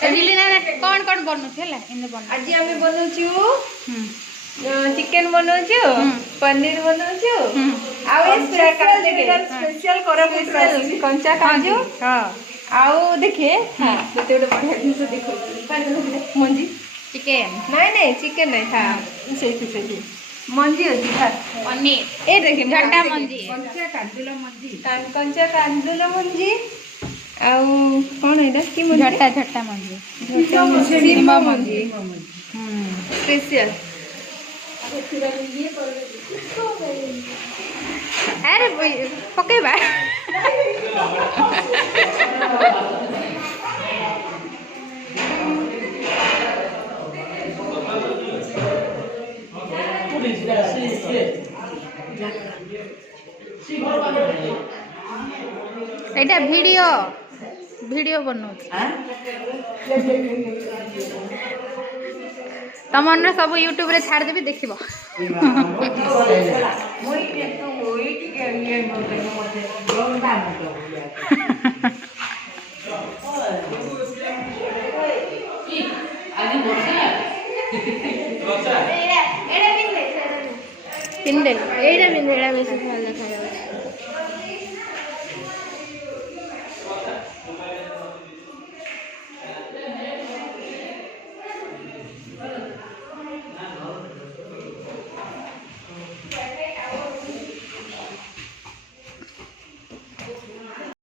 कौन कौन बनू थेला इन बन आज आम बनौचु चिकन बनौचु पनीर बनौचु स्पेशल कंचा काजू आउ देखिए गोटे गोटे बढ़िया जिन देख मंजी चिकन नहीं चिकन नहीं हाँ से मंजी अच्छी हाँ पनीर ए देखिए झटा मंजी कंचा कांदुल मंजी आउ कौन है कि झटा झटा मंजी सीमा मंजी स्पेशल अरे पकेबा एटा वीडियो वीडियो बनौ तम सब यूट्यूब रे छाड़ देबी देखिबो पिंदे एटा पिंदे एटा बेसी भल देखा